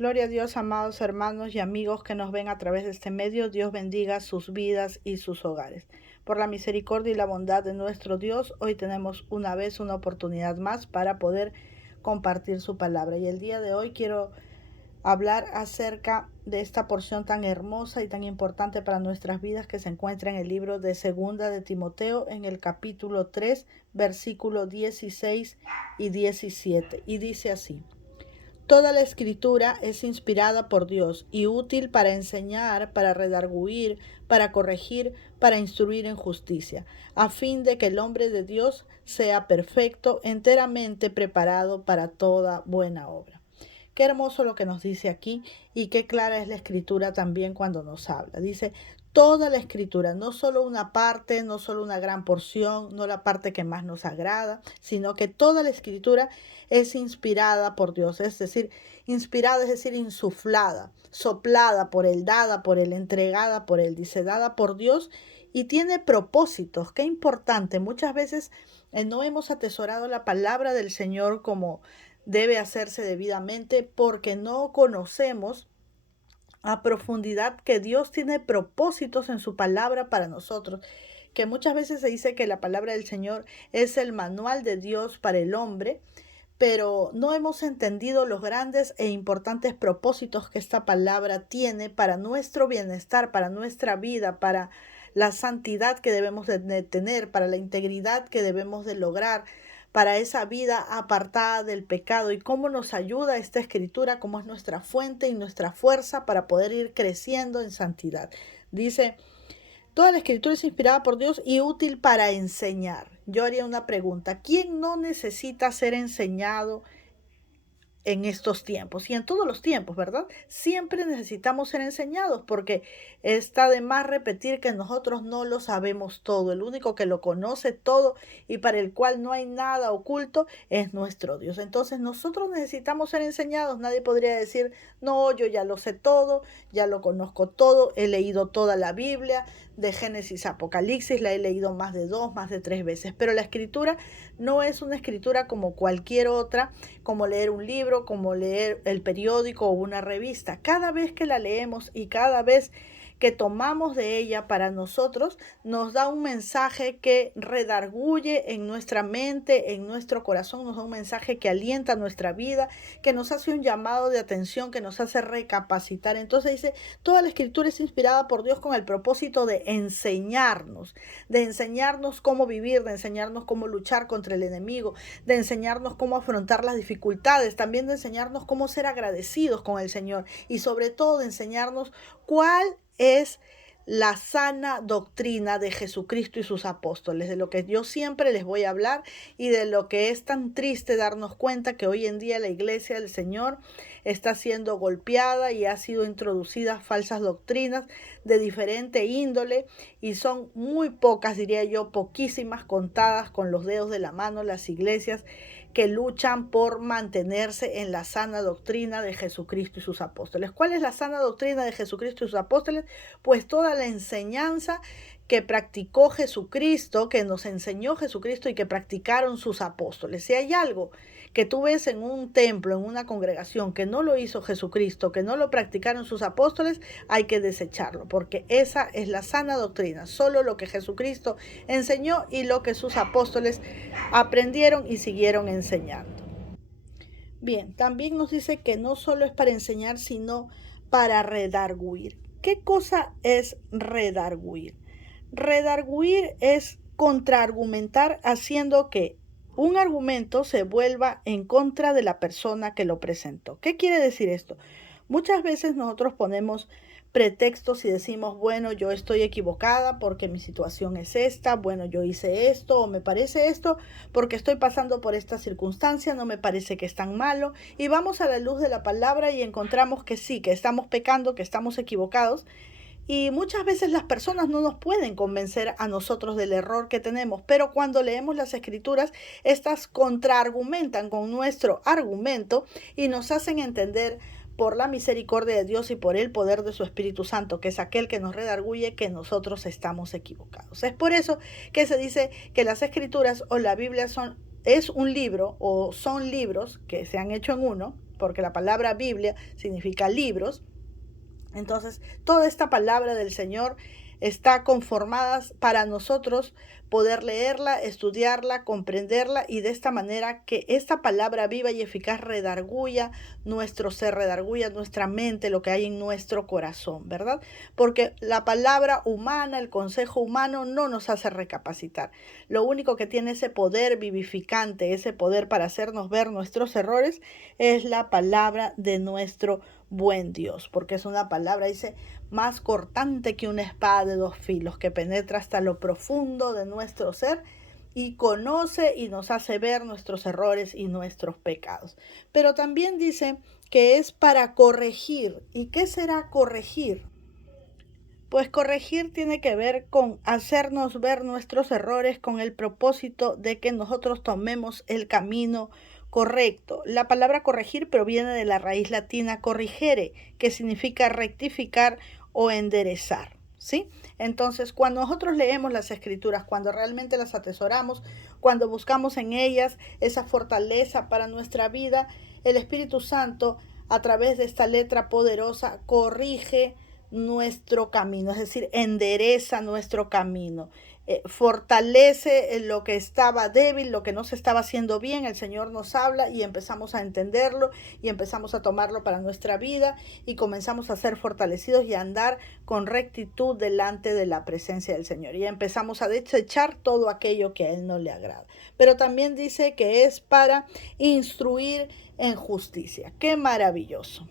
Gloria a Dios, amados hermanos y amigos que nos ven a través de este medio. Dios bendiga sus vidas y sus hogares. Por la misericordia y la bondad de nuestro Dios, hoy tenemos una oportunidad más para poder compartir su palabra. Y el día de hoy quiero hablar acerca de esta porción tan hermosa y tan importante para nuestras vidas que se encuentra en el libro de Segunda de Timoteo, en el capítulo 3, versículos 16 y 17. Y dice así: Toda la escritura es inspirada por Dios y útil para enseñar, para redarguir, para corregir, para instruir en justicia, a fin de que el hombre de Dios sea perfecto, enteramente preparado para toda buena obra. Qué hermoso lo que nos dice aquí y qué clara es la escritura también cuando nos habla. Dice toda la escritura, no solo una parte, no solo una gran porción, no la parte que más nos agrada, sino que toda la escritura es inspirada por Dios, es decir, inspirada, es decir, insuflada, soplada por Él, dada por Él, entregada por Él, dice, dada por Dios y tiene propósitos. Qué importante, muchas veces no hemos atesorado la palabra del Señor como debe hacerse debidamente porque no conocemos a profundidad que Dios tiene propósitos en su palabra para nosotros, que muchas veces se dice que la palabra del Señor es el manual de Dios para el hombre, pero no hemos entendido los grandes e importantes propósitos que esta palabra tiene para nuestro bienestar, para nuestra vida, para la santidad que debemos de tener, para la integridad que debemos de lograr, para esa vida apartada del pecado, y cómo nos ayuda esta escritura, cómo es nuestra fuente y nuestra fuerza para poder ir creciendo en santidad. Dice: toda la escritura es inspirada por Dios y útil para enseñar. Yo haría una pregunta: ¿quién no necesita ser enseñado en estos tiempos y en todos los tiempos, verdad? Siempre necesitamos ser enseñados porque está de más repetir que nosotros no lo sabemos todo. El único que lo conoce todo y para el cual no hay nada oculto es nuestro Dios. Entonces nosotros necesitamos ser enseñados. Nadie podría decir: no, yo ya lo sé todo, ya lo conozco todo, he leído toda la Biblia, de Génesis a Apocalipsis, la he leído más de 2, más de 3 veces. Pero la escritura no es una escritura como cualquier otra, como leer un libro, como leer el periódico o una revista. Cada vez que la leemos y cada vez que tomamos de ella para nosotros, nos da un mensaje que redarguye en nuestra mente, en nuestro corazón, nos da un mensaje que alienta nuestra vida, que nos hace un llamado de atención, que nos hace recapacitar. Entonces dice, toda la escritura es inspirada por Dios con el propósito de enseñarnos cómo vivir, de enseñarnos cómo luchar contra el enemigo, de enseñarnos cómo afrontar las dificultades, también de enseñarnos cómo ser agradecidos con el Señor y sobre todo de enseñarnos cuál es la sana doctrina de Jesucristo y sus apóstoles, de lo que yo siempre les voy a hablar y de lo que es tan triste darnos cuenta que hoy en día la iglesia del Señor está siendo golpeada y ha sido introducidas falsas doctrinas de diferente índole y son muy pocas, diría yo, poquísimas, contadas con los dedos de la mano las iglesias que luchan por mantenerse en la sana doctrina de Jesucristo y sus apóstoles. ¿Cuál es la sana doctrina de Jesucristo y sus apóstoles? Pues toda la enseñanza que practicó Jesucristo, que nos enseñó Jesucristo y que practicaron sus apóstoles. Si hay algo que tú ves en un templo, en una congregación, que no lo hizo Jesucristo, que no lo practicaron sus apóstoles, hay que desecharlo, porque esa es la sana doctrina, solo lo que Jesucristo enseñó y lo que sus apóstoles aprendieron y siguieron enseñando. Bien, también nos dice que no solo es para enseñar, sino para redarguir. ¿Qué cosa es redarguir? Redarguir es contraargumentar haciendo que un argumento se vuelva en contra de la persona que lo presentó. ¿Qué quiere decir esto? Muchas veces nosotros ponemos pretextos y decimos, bueno, yo estoy equivocada porque mi situación es esta, bueno, yo hice esto o me parece esto porque estoy pasando por esta circunstancia, no me parece que es tan malo, y vamos a la luz de la palabra y encontramos que sí, que estamos pecando, que estamos equivocados. Y muchas veces las personas no nos pueden convencer a nosotros del error que tenemos, pero cuando leemos las escrituras, estas contraargumentan con nuestro argumento y nos hacen entender por la misericordia de Dios y por el poder de su Espíritu Santo, que es aquel que nos redarguye, que nosotros estamos equivocados. Es por eso que se dice que las escrituras o la Biblia es un libro o son libros que se han hecho en uno, porque la palabra Biblia significa libros. Entonces, toda esta palabra del Señor está conformada para nosotros poder leerla, estudiarla, comprenderla y de esta manera que esta palabra viva y eficaz redarguya nuestro ser, redarguya nuestra mente, lo que hay en nuestro corazón, ¿verdad? Porque la palabra humana, el consejo humano no nos hace recapacitar. Lo único que tiene ese poder vivificante, ese poder para hacernos ver nuestros errores, es la palabra de nuestro buen Dios, porque es una palabra, dice, más cortante que una espada de dos filos, que penetra hasta lo profundo de nuestro ser y conoce y nos hace ver nuestros errores y nuestros pecados. Pero también dice que es para corregir. ¿Y qué será corregir? Pues corregir tiene que ver con hacernos ver nuestros errores con el propósito de que nosotros tomemos el camino correcto. La palabra corregir proviene de la raíz latina corrigere, que significa rectificar o enderezar, ¿sí? Entonces, cuando nosotros leemos las escrituras, cuando realmente las atesoramos, cuando buscamos en ellas esa fortaleza para nuestra vida, el Espíritu Santo, a través de esta letra poderosa, corrige nuestro camino, es decir, endereza nuestro camino, fortalece lo que estaba débil, lo que no se estaba haciendo bien. El Señor nos habla y empezamos a entenderlo y empezamos a tomarlo para nuestra vida y comenzamos a ser fortalecidos y a andar con rectitud delante de la presencia del Señor y empezamos a desechar todo aquello que a Él no le agrada. Pero también dice que es para instruir en justicia. ¡Qué maravilloso!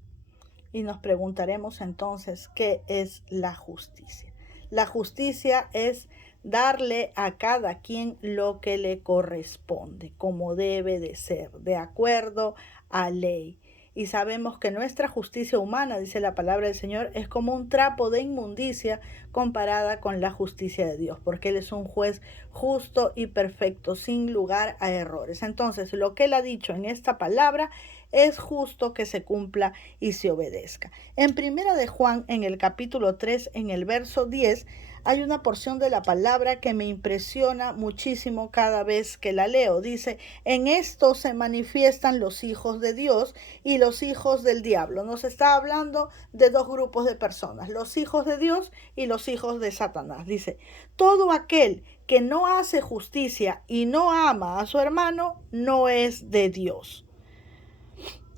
Y nos preguntaremos entonces, ¿qué es la justicia? La justicia es darle a cada quien lo que le corresponde, como debe de ser, de acuerdo a ley. Y sabemos que nuestra justicia humana, dice la palabra del Señor, es como un trapo de inmundicia comparada con la justicia de Dios, porque Él es un juez justo y perfecto, sin lugar a errores. Entonces, lo que Él ha dicho en esta palabra es justo que se cumpla y se obedezca. En Primera de Juan, en el capítulo 3, en el verso 10, hay una porción de la palabra que me impresiona muchísimo cada vez que la leo. Dice, en esto se manifiestan los hijos de Dios y los hijos del diablo. Nos está hablando de dos grupos de personas, los hijos de Dios y los hijos de Satanás. Dice, todo aquel que no hace justicia y no ama a su hermano no es de Dios.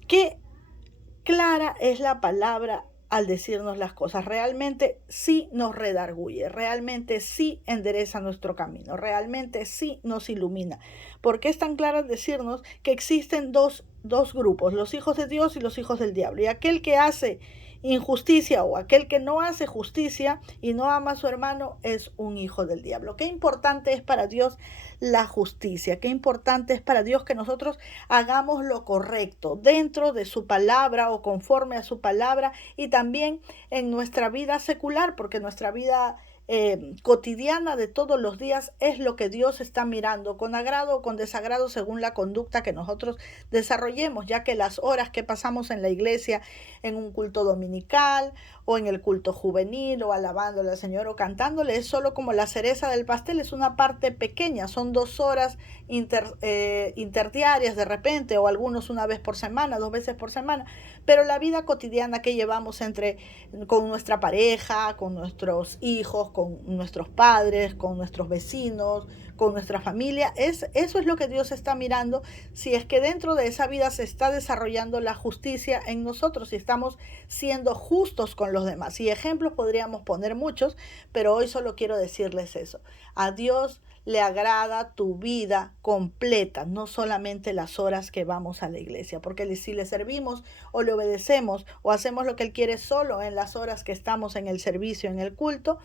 Qué clara es la palabra al decirnos las cosas. Realmente sí nos redarguye, realmente sí endereza nuestro camino, realmente sí nos ilumina. Porque es tan claro decirnos que existen dos grupos, los hijos de Dios y los hijos del diablo. Y aquel que hace injusticia o aquel que no hace justicia y no ama a su hermano es un hijo del diablo. Qué importante es para Dios la justicia, qué importante es para Dios que nosotros hagamos lo correcto dentro de su palabra o conforme a su palabra y también en nuestra vida secular, porque nuestra vida cotidiana de todos los días es lo que Dios está mirando, con agrado o con desagrado según la conducta que nosotros desarrollemos, ya que las horas que pasamos en la iglesia, en un culto dominical o en el culto juvenil o alabándole al Señor o cantándole, es solo como la cereza del pastel, es una parte pequeña, son 2 horas interdiarias de repente, o algunos una vez por semana, 2 veces por semana, pero la vida cotidiana que llevamos con nuestra pareja, con nuestros hijos, con nuestros padres, con nuestros vecinos, con nuestra familia, eso es lo que Dios está mirando, si es que dentro de esa vida se está desarrollando la justicia en nosotros, si estamos siendo justos con los demás. Y ejemplos podríamos poner muchos, pero hoy solo quiero decirles eso. A Dios le agrada tu vida completa, no solamente las horas que vamos a la iglesia, porque si le servimos o le obedecemos o hacemos lo que Él quiere solo en las horas que estamos en el servicio, en el culto,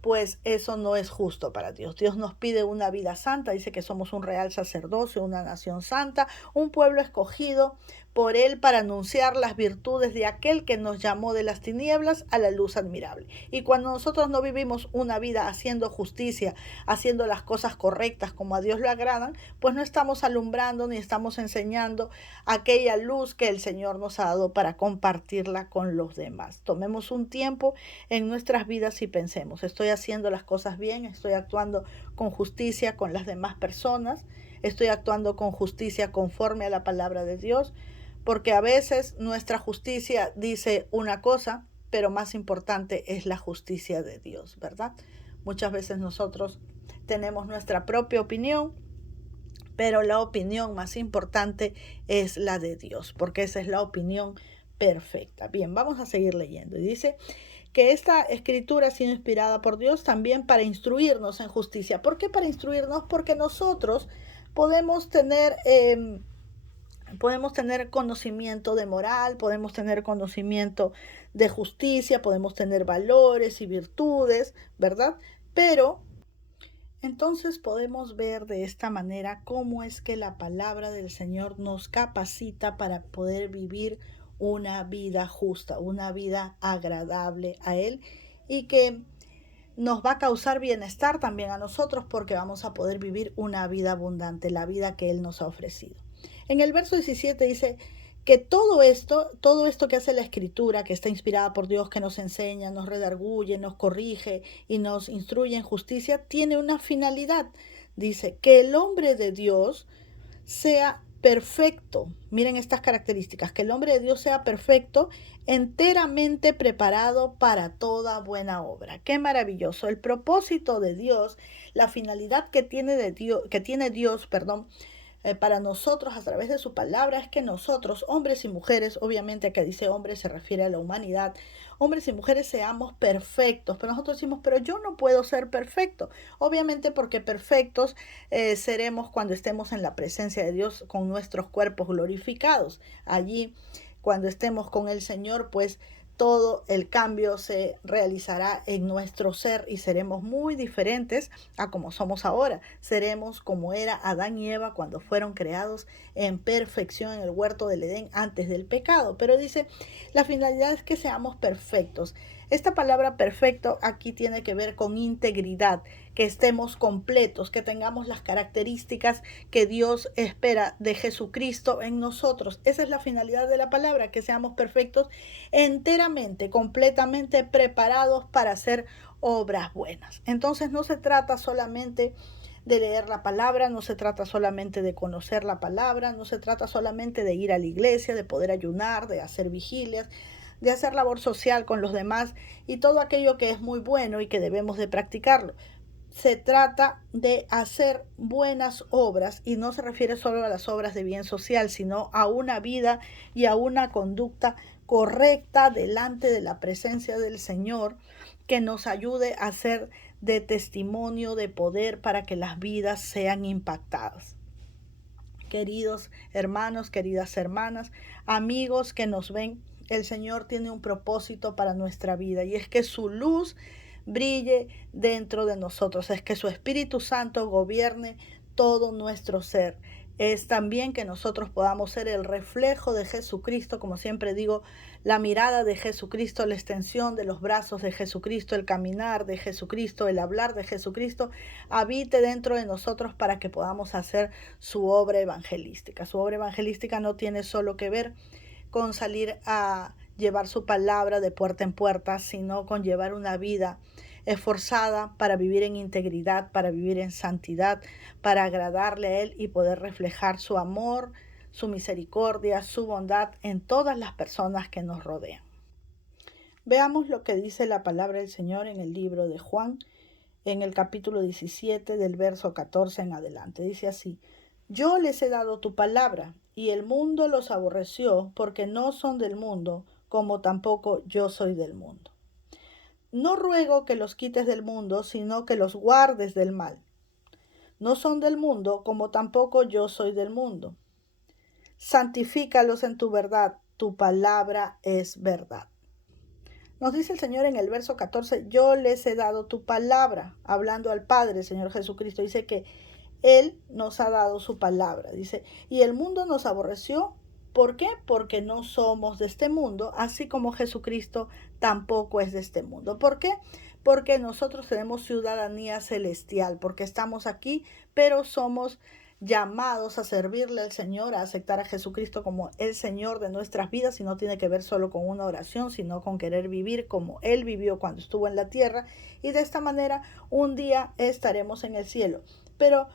pues eso no es justo para Dios. Dios nos pide una vida santa, dice que somos un real sacerdocio, una nación santa, un pueblo escogido por Él para anunciar las virtudes de aquel que nos llamó de las tinieblas a la luz admirable. Y cuando nosotros no vivimos una vida haciendo justicia, haciendo las cosas correctas como a Dios le agradan, pues no estamos alumbrando ni estamos enseñando aquella luz que el Señor nos ha dado para compartirla con los demás. Tomemos un tiempo en nuestras vidas y pensemos, ¿estoy haciendo las cosas bien? ¿Estoy actuando con justicia con las demás personas? ¿Estoy actuando con justicia conforme a la palabra de Dios? porque a veces nuestra justicia dice una cosa, pero más importante es la justicia de Dios, ¿verdad? Muchas veces nosotros tenemos nuestra propia opinión, pero la opinión más importante es la de Dios, porque esa es la opinión perfecta. Bien, vamos a seguir leyendo. Y dice que esta escritura ha sido inspirada por Dios también para instruirnos en justicia. ¿Por qué para instruirnos? Porque nosotros podemos tener conocimiento de moral, podemos tener conocimiento de justicia, podemos tener valores y virtudes, ¿verdad? Pero entonces podemos ver de esta manera cómo es que la palabra del Señor nos capacita para poder vivir una vida justa, una vida agradable a Él y que nos va a causar bienestar también a nosotros porque vamos a poder vivir una vida abundante, la vida que Él nos ha ofrecido. En el verso 17 dice que todo esto que hace la Escritura, que está inspirada por Dios, que nos enseña, nos redarguye, nos corrige y nos instruye en justicia, tiene una finalidad. Dice que el hombre de Dios sea perfecto. Miren estas características, que el hombre de Dios sea perfecto, enteramente preparado para toda buena obra. Qué maravilloso. El propósito de Dios, la finalidad que tiene Dios, para nosotros a través de su palabra es que nosotros, hombres y mujeres, obviamente que dice hombres se refiere a la humanidad, hombres y mujeres seamos perfectos. Pero nosotros decimos, pero yo no puedo ser perfecto. Obviamente porque perfectos seremos cuando estemos en la presencia de Dios con nuestros cuerpos glorificados. Allí, cuando estemos con el Señor, pues todo el cambio se realizará en nuestro ser y seremos muy diferentes a como somos ahora. Seremos como era Adán y Eva cuando fueron creados en perfección en el huerto del Edén antes del pecado. Pero dice, la finalidad es que seamos perfectos. Esta palabra perfecto aquí tiene que ver con integridad, que estemos completos, que tengamos las características que Dios espera de Jesucristo en nosotros. Esa es la finalidad de la palabra, que seamos perfectos enteramente, completamente preparados para hacer obras buenas. Entonces no se trata solamente de leer la palabra, no se trata solamente de conocer la palabra, no se trata solamente de ir a la iglesia, de poder ayunar, de hacer vigilias, de hacer labor social con los demás y todo aquello que es muy bueno y que debemos de practicarlo. Se trata de hacer buenas obras y no se refiere solo a las obras de bien social, sino a una vida y a una conducta correcta delante de la presencia del Señor que nos ayude a ser de testimonio, de poder para que las vidas sean impactadas. Queridos hermanos, queridas hermanas, amigos que nos ven, el Señor tiene un propósito para nuestra vida y es que su luz brille dentro de nosotros, es que su Espíritu Santo gobierne todo nuestro ser. Es también que nosotros podamos ser el reflejo de Jesucristo, como siempre digo, la mirada de Jesucristo, la extensión de los brazos de Jesucristo, el caminar de Jesucristo, el hablar de Jesucristo, habite dentro de nosotros para que podamos hacer su obra evangelística. Su obra evangelística no tiene solo que ver con salir a llevar su palabra de puerta en puerta, sino con llevar una vida esforzada para vivir en integridad, para vivir en santidad, para agradarle a Él y poder reflejar su amor, su misericordia, su bondad en todas las personas que nos rodean. Veamos lo que dice la palabra del Señor en el libro de Juan, en el capítulo 17, del verso 14 en adelante. Dice así: yo les he dado tu palabra, y el mundo los aborreció, porque no son del mundo, como tampoco yo soy del mundo. No ruego que los quites del mundo, sino que los guardes del mal. No son del mundo, como tampoco yo soy del mundo. Santifícalos en tu verdad, tu palabra es verdad. Nos dice el Señor en el verso 14, yo les he dado tu palabra, hablando al Padre, el Señor Jesucristo. Dice que Él nos ha dado su palabra. Dice, y el mundo nos aborreció. ¿Por qué? Porque no somos de este mundo, así como Jesucristo tampoco es de este mundo. ¿Por qué? Porque nosotros tenemos ciudadanía celestial, porque estamos aquí, pero somos llamados a servirle al Señor, a aceptar a Jesucristo como el Señor de nuestras vidas, y no tiene que ver solo con una oración, sino con querer vivir como Él vivió cuando estuvo en la tierra, y de esta manera un día estaremos en el cielo. Pero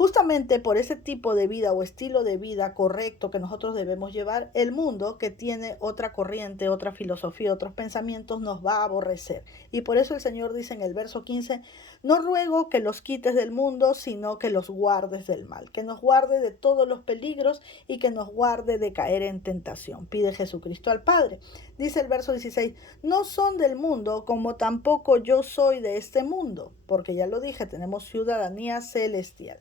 Justamente por ese tipo de vida o estilo de vida correcto que nosotros debemos llevar, el mundo que tiene otra corriente, otra filosofía, otros pensamientos, nos va a aborrecer. Y por eso el Señor dice en el verso 15, no ruego que los quites del mundo, sino que los guardes del mal, que nos guarde de todos los peligros y que nos guarde de caer en tentación. Pide Jesucristo al Padre. Dice el verso 16, no son del mundo como tampoco yo soy de este mundo, porque ya lo dije, tenemos ciudadanía celestial.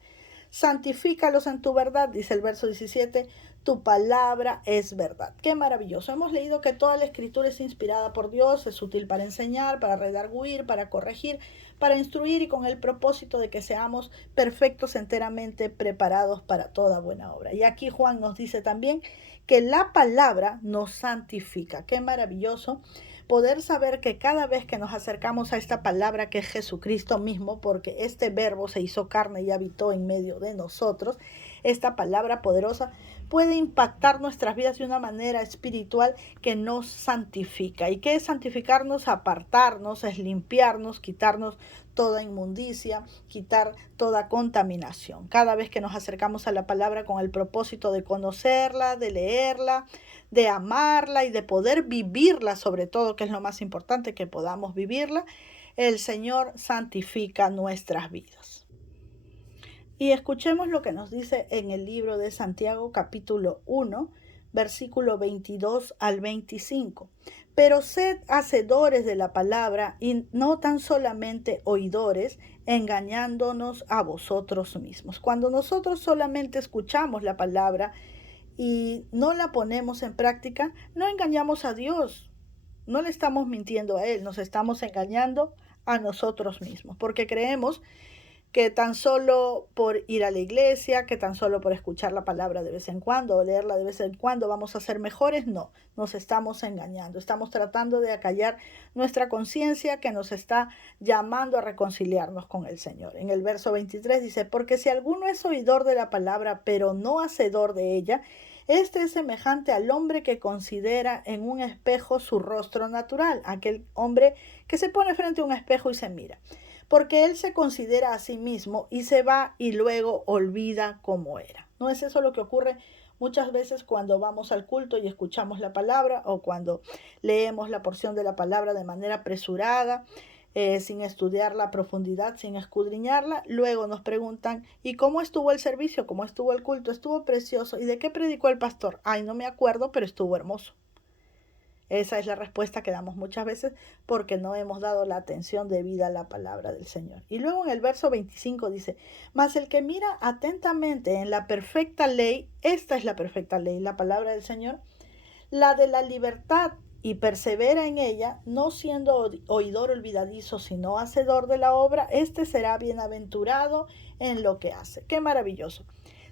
Santifícalos en tu verdad, dice el verso 17, tu palabra es verdad. Qué maravilloso. Hemos leído que toda la escritura es inspirada por Dios, es útil para enseñar, para redarguir, para corregir, para instruir y con el propósito de que seamos perfectos, enteramente preparados para toda buena obra. Y aquí Juan nos dice también que la palabra nos santifica. Qué maravilloso poder saber que cada vez que nos acercamos a esta palabra que es Jesucristo mismo, porque este verbo se hizo carne y habitó en medio de nosotros, esta palabra poderosa puede impactar nuestras vidas de una manera espiritual que nos santifica. ¿Y qué es santificarnos? Apartarnos, es limpiarnos, quitarnos toda inmundicia, quitar toda contaminación. Cada vez que nos acercamos a la palabra con el propósito de conocerla, de leerla, de amarla y de poder vivirla, sobre todo, que es lo más importante, que podamos vivirla, el Señor santifica nuestras vidas. Y escuchemos lo que nos dice en el libro de Santiago, capítulo 1, versículo 22 al 25. Pero sed hacedores de la palabra y no tan solamente oidores, engañándonos a vosotros mismos. Cuando nosotros solamente escuchamos la palabra y no la ponemos en práctica, no engañamos a Dios, no le estamos mintiendo a Él, nos estamos engañando a nosotros mismos, porque creemos que tan solo por ir a la iglesia, que tan solo por escuchar la palabra de vez en cuando o leerla de vez en cuando vamos a ser mejores. No, nos estamos engañando, estamos tratando de acallar nuestra conciencia que nos está llamando a reconciliarnos con el Señor. En el verso 23 dice, porque si alguno es oidor de la palabra, pero no hacedor de ella, este es semejante al hombre que considera en un espejo su rostro natural, aquel hombre que se pone frente a un espejo y se mira. Porque él se considera a sí mismo y se va y luego olvida cómo era. ¿No es eso lo que ocurre muchas veces cuando vamos al culto y escuchamos la palabra o cuando leemos la porción de la palabra de manera apresurada, sin estudiarla a profundidad, sin escudriñarla? Luego nos preguntan, ¿y cómo estuvo el servicio? ¿Cómo estuvo el culto? Estuvo precioso. ¿Y de qué predicó el pastor? Ay, no me acuerdo, pero estuvo hermoso. Esa es la respuesta que damos muchas veces porque no hemos dado la atención debida a la palabra del Señor. Y luego en el verso 25 dice, mas el que mira atentamente en la perfecta ley, esta es la perfecta ley, la palabra del Señor, la de la libertad, y persevera en ella, no siendo oidor olvidadizo, sino hacedor de la obra, este será bienaventurado en lo que hace. Qué maravilloso.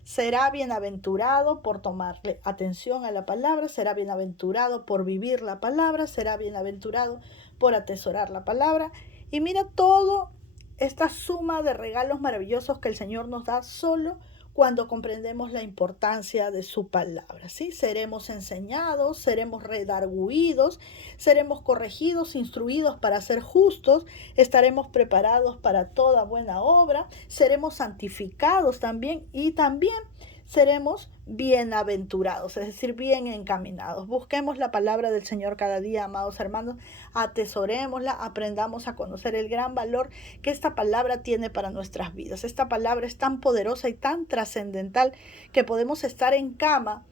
Será bienaventurado por tomarle atención a la palabra, será bienaventurado por vivir la palabra, será bienaventurado por atesorar la palabra. Y mira toda esta suma de regalos maravillosos que el Señor nos da solo cuando comprendemos la importancia de su palabra, ¿sí? Seremos enseñados, seremos redarguidos, seremos corregidos, instruidos para ser justos, estaremos preparados para toda buena obra, seremos santificados también y también seremos bienaventurados, es decir, bien encaminados. Busquemos la palabra del Señor cada día, amados hermanos, atesorémosla, aprendamos a conocer el gran valor que esta palabra tiene para nuestras vidas. Esta palabra es tan poderosa y tan trascendental que podemos estar en cama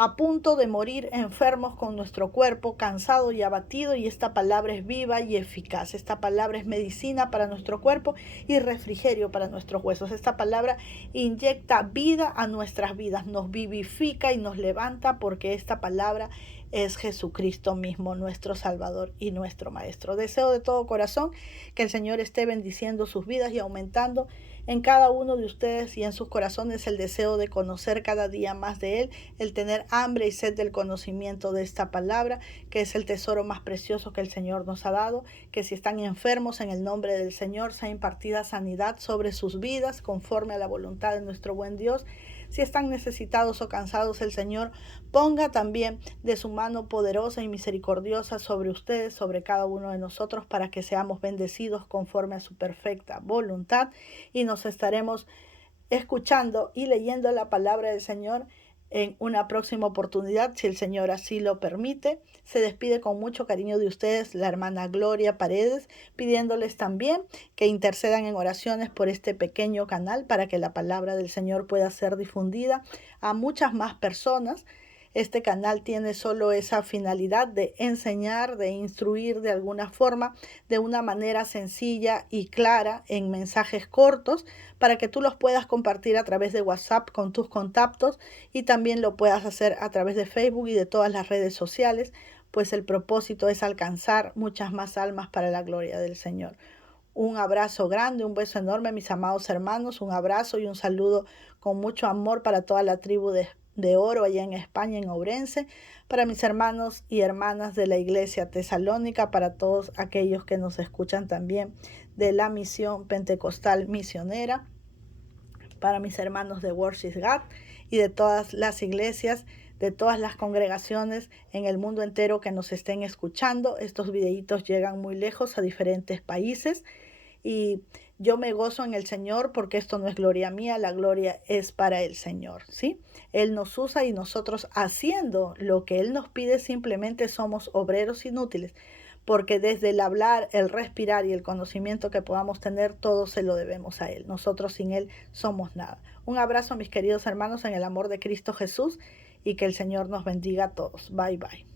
a punto de morir enfermos con nuestro cuerpo cansado y abatido, y esta palabra es viva y eficaz. Esta palabra es medicina para nuestro cuerpo y refrigerio para nuestros huesos. Esta palabra inyecta vida a nuestras vidas, nos vivifica y nos levanta, porque esta palabra es Jesucristo mismo, nuestro Salvador y nuestro Maestro. Deseo de todo corazón que el Señor esté bendiciendo sus vidas y aumentando en cada uno de ustedes y en sus corazones el deseo de conocer cada día más de Él, el tener hambre y sed del conocimiento de esta palabra, que es el tesoro más precioso que el Señor nos ha dado, que si están enfermos, en el nombre del Señor sea impartida sanidad sobre sus vidas conforme a la voluntad de nuestro buen Dios. Si están necesitados o cansados, el Señor ponga también de su mano poderosa y misericordiosa sobre ustedes, sobre cada uno de nosotros, para que seamos bendecidos conforme a su perfecta voluntad, y nos estaremos escuchando y leyendo la palabra del Señor en una próxima oportunidad, si el Señor así lo permite. Se despide con mucho cariño de ustedes la hermana Gloria Paredes, pidiéndoles también que intercedan en oraciones por este pequeño canal para que la palabra del Señor pueda ser difundida a muchas más personas. Este canal tiene solo esa finalidad de enseñar, de instruir de alguna forma, de una manera sencilla y clara, en mensajes cortos, para que tú los puedas compartir a través de WhatsApp con tus contactos y también lo puedas hacer a través de Facebook y de todas las redes sociales, pues el propósito es alcanzar muchas más almas para la gloria del Señor. Un abrazo grande, un beso enorme, mis amados hermanos, un abrazo y un saludo con mucho amor para toda la tribu de Oro allá en España, en Ourense, para mis hermanos y hermanas de la iglesia tesalónica, para todos aquellos que nos escuchan también de la misión pentecostal misionera, para mis hermanos de Worship God y de todas las iglesias, de todas las congregaciones en el mundo entero que nos estén escuchando. Estos videitos llegan muy lejos a diferentes países y yo me gozo en el Señor porque esto no es gloria mía, la gloria es para el Señor, ¿sí? Él nos usa y nosotros haciendo lo que Él nos pide simplemente somos obreros inútiles, porque desde el hablar, el respirar y el conocimiento que podamos tener, todo se lo debemos a Él. Nosotros sin Él somos nada. Un abrazo, mis queridos hermanos, en el amor de Cristo Jesús, y que el Señor nos bendiga a todos. Bye, bye.